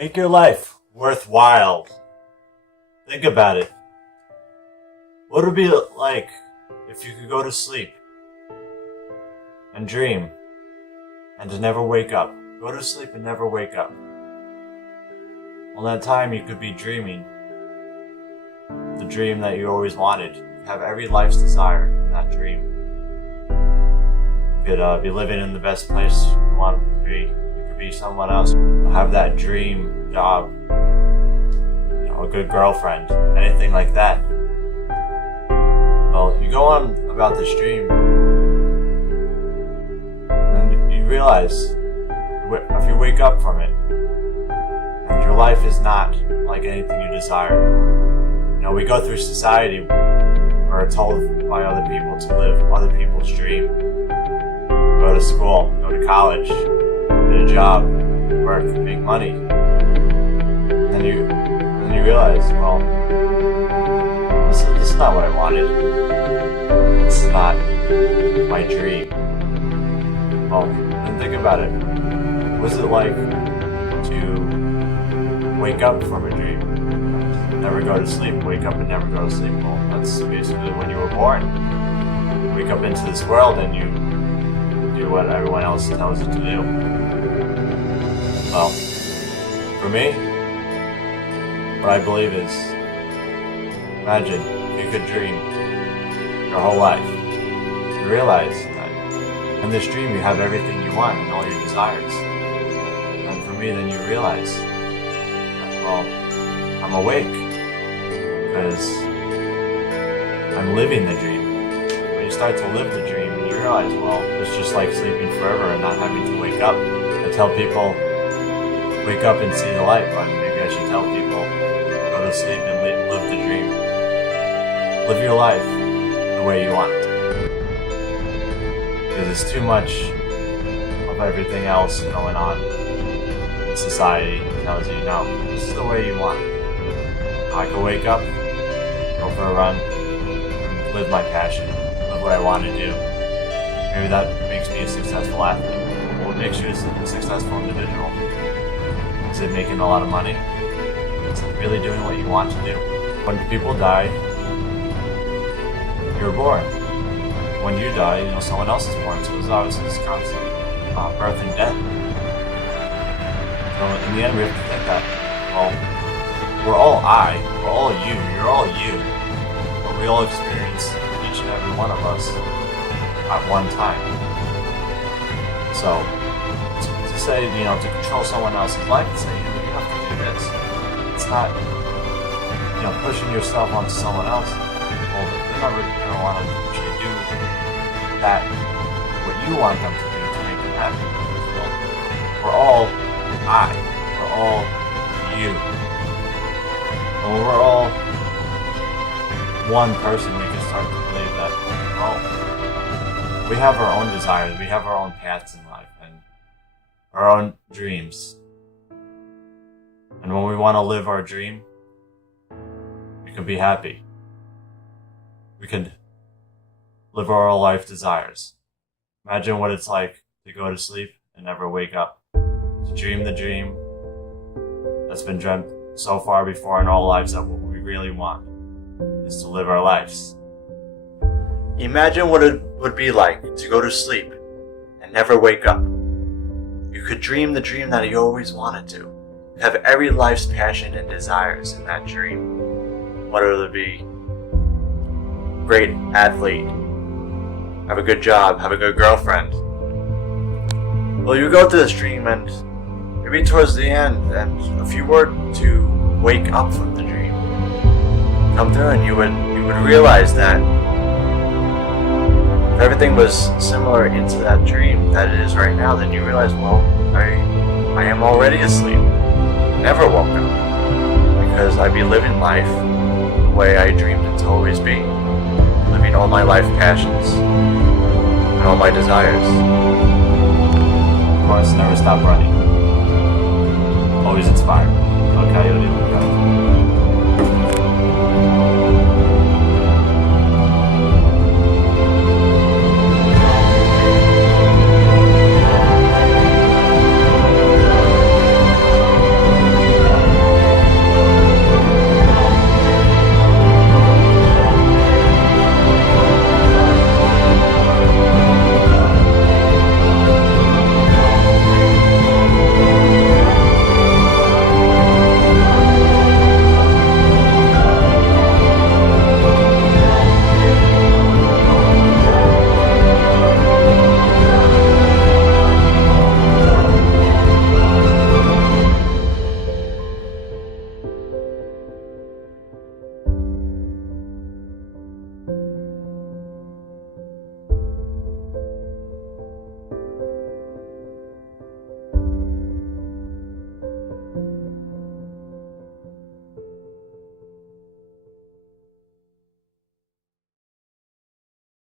Make your life worthwhile. Think about it. What would it be like if you could go to sleep and dream and to never wake up? Go to sleep and never wake up. All that time you could be dreaming the dream that you always wanted. You have every life's desire in that dream. You could be living in the best place you want to be. You could be someone else. Have that dream job. A good girlfriend. Anything like that. Well, you go on about this dream and you realize if you wake up from it and your life is not like anything you desire. We go through society. We're told by other people to live other people's dream. Go to school, go to college, get a job, work, make money. And then you realize, well, this is not what I wanted. This is not my dream. Well, then think about it. What's it like to wake up from a dream? Never go to sleep, wake up and never go to sleep. Well, that's basically when you were born. You wake up into this world and you do what everyone else tells you to do. Well, for me, what I believe is, imagine if you could dream your whole life. You realize that in this dream you have everything you want and all your desires. And for me, then you realize that, well, I'm awake because I'm living the dream. When you start to live the dream, you realize, well, it's just like sleeping forever and not having to wake up. I tell people, wake up and see the light, but maybe I should tell people, go to sleep and live the dream. Live your life the way you want it. Because it's too much of everything else going on in society tells you, no, this is the way you want it. I can wake up, go for a run, and live my passion, live what I want to do. Maybe that makes me a successful athlete. What makes you a successful individual? Is it making a lot of money? Is it really doing what you want to do? When people die, you're born. When you die, someone else is born. So there's obviously this constant birth and death. So in the end, we have to think that, well, we're all we're all you, you're all you. But we all experience each and every one of us at one time. So, to say, to control someone else's life and say, you have to do this. It's not, pushing yourself onto someone else. Well, they're never going to want to push you to do that, what you want them to do to make them happy. Well, we're all we're all you. And when we're all one person, we can start to believe that, well, we have our own desires, we have our own paths in life, and our own dreams. And when we want to live our dream, we can be happy. We can live our life desires. Imagine what it's like to go to sleep and never wake up. To dream the dream that's been dreamt so far before in our lives that what we really want is to live our lives. Imagine what it would be like to go to sleep and never wake up. You could dream the dream that you always wanted to. Have every life's passion and desires in that dream. Whether it be great athlete, have a good job, have a good girlfriend. Well, you go through this dream and maybe towards the end, and if you were to wake up from the dream, come through and you would realize that if everything was similar into that dream that it is right now, then you realize, well, I am already asleep. Never woke up. Because I'd be living life the way I dreamed it to always be. Living all my life passions and all my desires. Of course, never stop running.